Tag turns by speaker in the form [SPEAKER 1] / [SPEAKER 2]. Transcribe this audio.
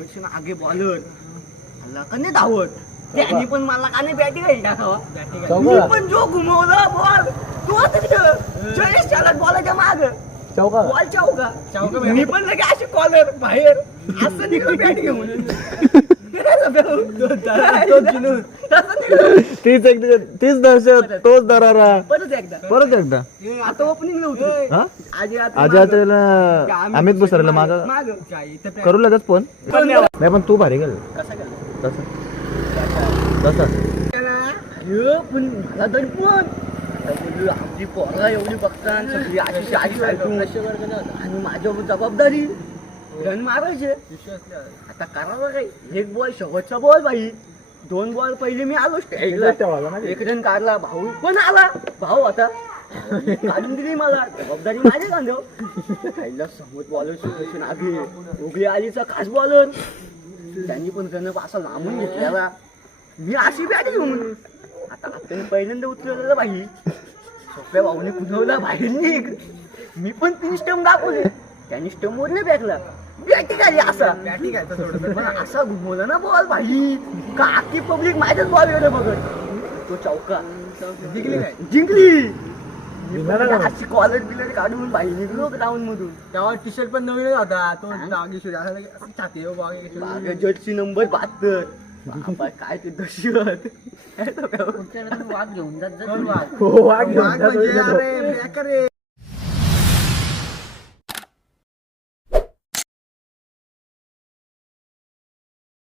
[SPEAKER 1] दर्शन आगे बॉलर हल्ला का नाही धावत त्यांनी पण मला का नाही बॅटिंग आहे टाकावा मी
[SPEAKER 2] चौका
[SPEAKER 1] पण जो घुमवला बॉल तो जयेश चालत बॉलाच्या माग
[SPEAKER 2] चौका
[SPEAKER 1] बॉल चौका मी पण लगे अशी कॉलर बाहेर असं निघलं बॅट घेऊन.
[SPEAKER 2] तीच एक तीच दहशत तोच दरारा.
[SPEAKER 1] परत एकदा.
[SPEAKER 2] परत एकदा?
[SPEAKER 1] आता ओपनिंग नव्हतं
[SPEAKER 2] हा?
[SPEAKER 1] आजी आता
[SPEAKER 2] आजी आता अमित बुसरला माझा
[SPEAKER 1] माग
[SPEAKER 2] करू लगेच फोन नाही पण तू भारी गेल
[SPEAKER 1] कसा गेला
[SPEAKER 2] तसं. तसं.
[SPEAKER 1] पण तरी पण आता बोललो, आपली पोरं एवढी बघतात सगळी अशी अशी ऐकून आणि माझ्यावर जबाबदारी. रन मारायचे. आता करावं काय एक बॉल शेवटचा बॉल बाई. दोन बॉल पहिले मी आलो स्टेजला एक रन काढला भाऊ पण आला. भाऊ आता काढून दिली मला. जबाबदारी माझ्या कांद्यावर खायला समोर बॉलर आगे उगली आलीचा खास बॉलर त्यांनी पण रन असा लांबून घेतलेला मी अशी बॅट घेऊन आता आपण पहिल्यांदा उतरवलेलं बाई. सोप्या भाऊने कुदवला बाहेर निघ. मी पण तीन स्टंप दाखवले. त्यांनी नाही फेकला. बॅटिंग आली असा. पण असा घुमवला ना बॉल भाई. का अख्खी पब्लिक माझ्याच बॉलकडे बघत? तो चौका. जिंकली काय जिंकली. मी पण अशी कॉलर बिलर काढून बाई निघलो ग्राउंड मधून.
[SPEAKER 3] तेव्हा टी शर्ट पण नवीन होता. तो छाती हो
[SPEAKER 1] मागे जर्सी नंबर बहात्तर. काय ते दशरथ काय तो काय?
[SPEAKER 3] वाघ म्हणजे अरे बेकार रे